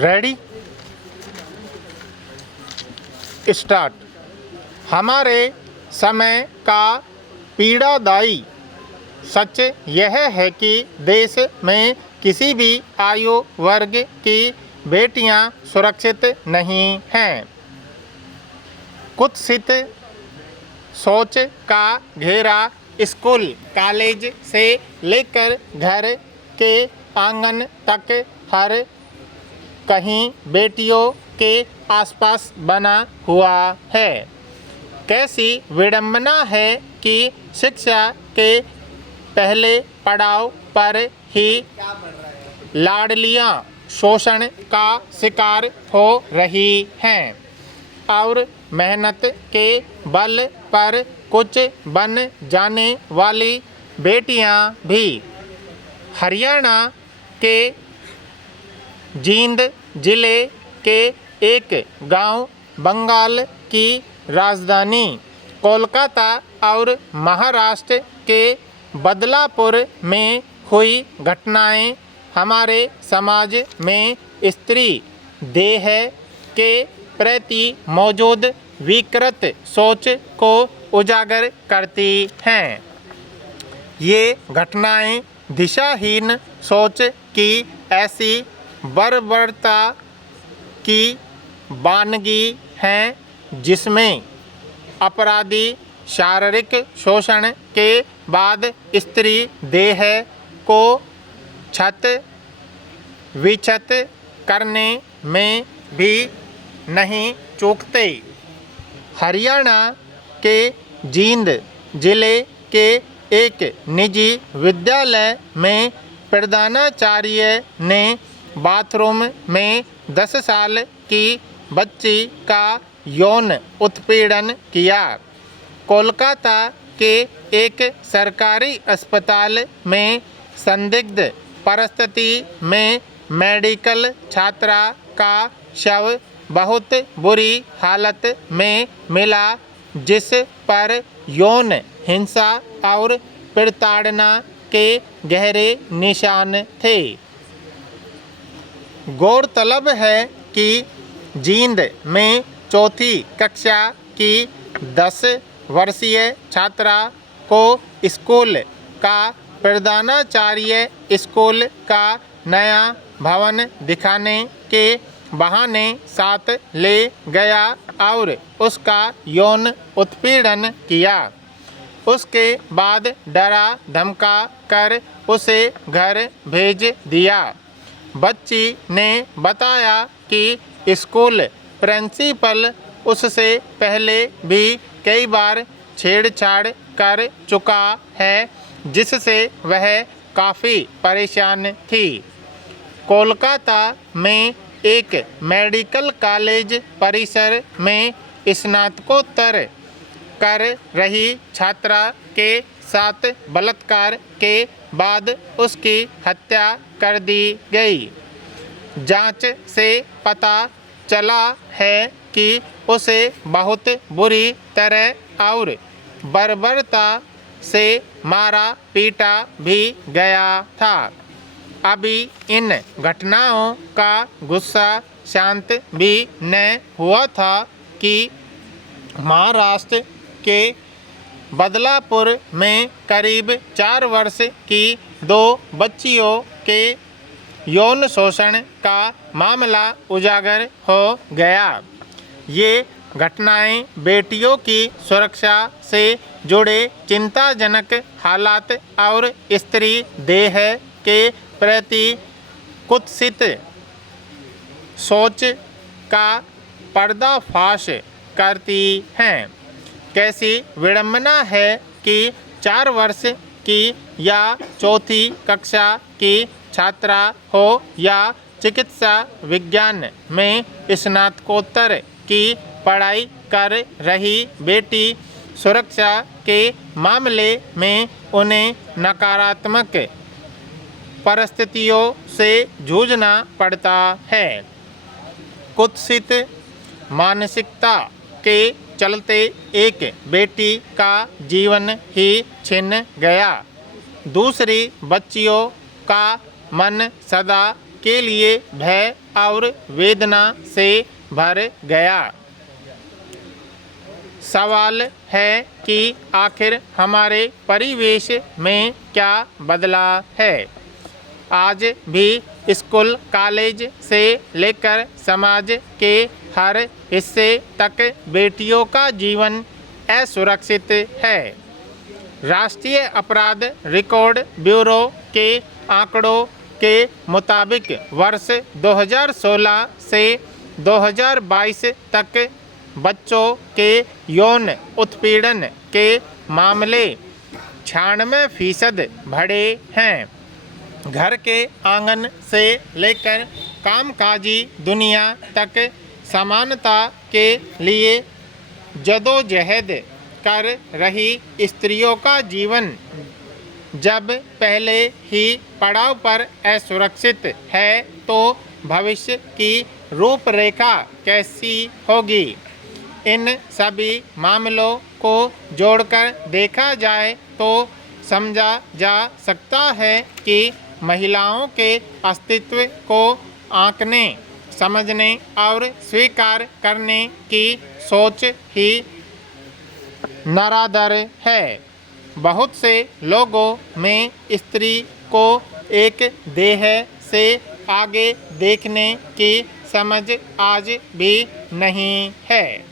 Ready start. हमारे समय का पीड़ादायी सच यह है कि देश में किसी भी आयु वर्ग की बेटियां सुरक्षित नहीं हैं। कुत्सित सोच का घेरा स्कूल कॉलेज से लेकर घर के आंगन तक हर कहीं बेटियों के आसपास बना हुआ है। कैसी विडंबना है कि शिक्षा के पहले पड़ाव पर ही लाडलियां शोषण का शिकार हो रही हैं और मेहनत के बल पर कुछ बन जाने वाली बेटियां भी। हरियाणा के जींद जिले के एक गांव बंगाल की राजधानी कोलकाता और महाराष्ट्र के बदलापुर में हुई घटनाएं हमारे समाज में स्त्री देह के प्रति मौजूद विकृत सोच को उजागर करती हैं। ये घटनाएं दिशाहीन सोच की ऐसी बर्बरता की वानगी हैं जिसमें अपराधी शारीरिक शोषण के बाद स्त्री देह को छत विक्षत करने में भी नहीं चूकते। हरियाणा के जींद जिले के एक निजी विद्यालय में प्रधानाचार्य ने बाथरूम में 10 साल की बच्ची का यौन उत्पीड़न किया। कोलकाता के एक सरकारी अस्पताल में संदिग्ध परिस्थिति में मेडिकल छात्रा का शव बहुत बुरी हालत में मिला, जिस पर यौन हिंसा और प्रताड़ना के गहरे निशान थे। गौरतलब है कि जींद में चौथी कक्षा की 10 वर्षीय छात्रा को स्कूल का प्रधानाचार्य स्कूल का नया भवन दिखाने के बहाने साथ ले गया और उसका यौन उत्पीड़न किया। उसके बाद डरा धमका कर उसे घर भेज दिया। बच्ची ने बताया कि स्कूल प्रिंसिपल उससे पहले भी कई बार छेड़छाड़ कर चुका है, जिससे वह काफ़ी परेशान थी। कोलकाता में एक मेडिकल कॉलेज परिसर में स्नातकोत्तर कर रही छात्रा के साथ बलात्कार के बाद उसकी हत्या कर दी गई। जांच से पता चला है कि उसे बहुत बुरी तरह और बर्बरता से मारा पीटा भी गया था। अभी इन घटनाओं का गुस्सा शांत भी न हुआ था कि महाराष्ट्र के बदलापुर में करीब 4 वर्ष की 2 बच्चियों के यौन शोषण का मामला उजागर हो गया। ये घटनाएं बेटियों की सुरक्षा से जुड़े चिंताजनक हालात और स्त्री देह के प्रति कुत्सित सोच का पर्दाफाश करती हैं। कैसी विडंबना है कि 4 वर्ष की या चौथी कक्षा की छात्रा हो या चिकित्सा विज्ञान में स्नातकोत्तर की पढ़ाई कर रही बेटी, सुरक्षा के मामले में उन्हें नकारात्मक परिस्थितियों से जूझना पड़ता है। कुत्सित मानसिकता के चलते एक बेटी का जीवन ही छिन गया। दूसरी बच्चियों का मन सदा के लिए भय और वेदना से भर गया। सवाल है कि आखिर हमारे परिवेश में क्या बदला है। आज भी स्कूल कॉलेज से लेकर समाज के हर हिस्से तक बेटियों का जीवन असुरक्षित है। राष्ट्रीय अपराध रिकॉर्ड ब्यूरो के आंकड़ों के मुताबिक वर्ष 2016 से 2022 तक बच्चों के यौन उत्पीड़न के मामले 96% बढ़े हैं। घर के आंगन से लेकर कामकाजी दुनिया तक समानता के लिए जदोजहद कर रही स्त्रियों का जीवन जब पहले ही पड़ाव पर असुरक्षित है तो भविष्य की रूपरेखा कैसी होगी। इन सभी मामलों को जोड़कर देखा जाए तो समझा जा सकता है कि महिलाओं के अस्तित्व को आंकने, समझने और स्वीकार करने की सोच ही नराधर है। बहुत से लोगों में स्त्री को एक देह से आगे देखने की समझ आज भी नहीं है।